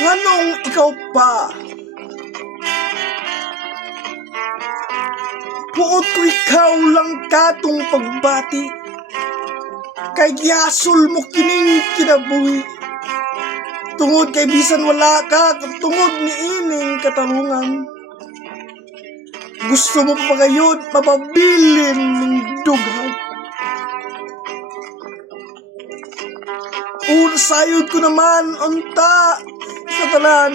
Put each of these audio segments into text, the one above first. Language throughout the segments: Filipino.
Nganong ikaw pa? Puot ko ikaw lang katong pagbati, kay giyasol mo kining kinabuhi. Tungod kay bisan wala ka, tungod ni ining katarungan. Gusto mo pa gayud mapabilin ng dughan. Sayod ko naman unta sa tanan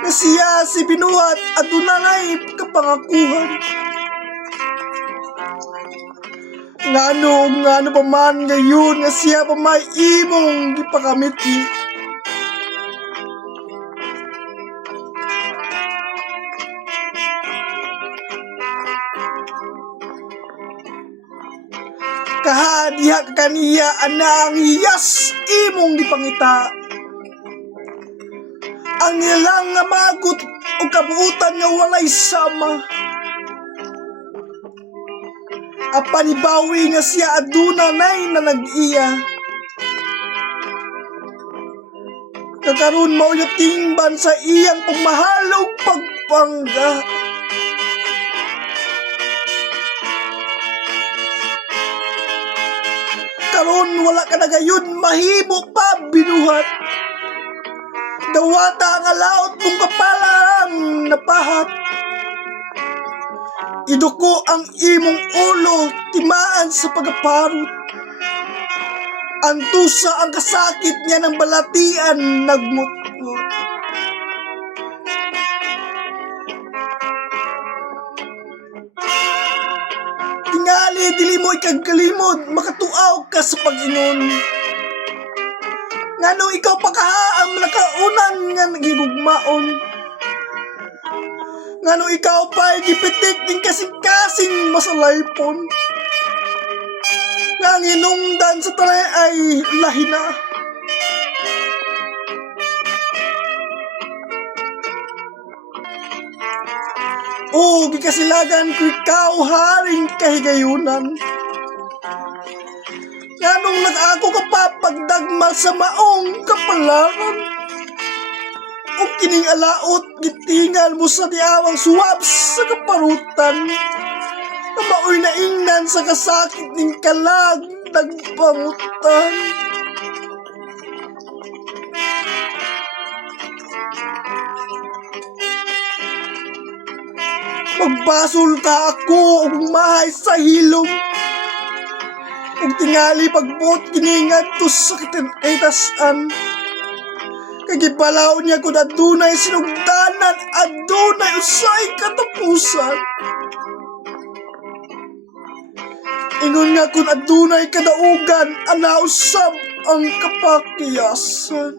na siya si binuhat at dunay kapangakuhan. Ngano pa man ngayon nga siya pa may imong gipakamiti. Kahadiha ka kaniya anang hiyas imong gipangita. Ang ilang nga magot o kabuutan nga walay sama. Apanibawi nga siya aduna nay na nag-iya. Kakaroon mao yung tingban sa iyang pagmahalog pagpangga. Karon wala ka na gayon mahimo pa binuhat. Dawata nga laot mong kapalang napahat. Iduko ang imong ulo timaan sa pagaparot. Antusa ang kasakit niya ng balatian nagmutmut. Tingali dili mo ikagkalimod makatuaw ka sa pag-inon. Ngano ikaw pakahaam nakaunan nga nagigugmaon. Ngano ikaw pa gipitik din kasing-kasing masalaypon. Nga ang hinungdan sa taray ay lahina. O gikasilagan ko ikaw haring kahigayunan. Nganong nag-ako ka pa pagdagmal sa maong kapalaran. O kining alaot gitingal mo sa diawang suwab sa kaparutan. Na maoy naingnan sa kasakit ning kalag nagpangutan. Magbasol ta ako og mahay sa hilom. Ug tingali pagbuot kiningat to sa kitasan. Kagibalaw niya kung adunay sinugdanan, adunay usay katapusan. Ingon nga kung adunay kadaugan, ana usab ang kapakiyasan.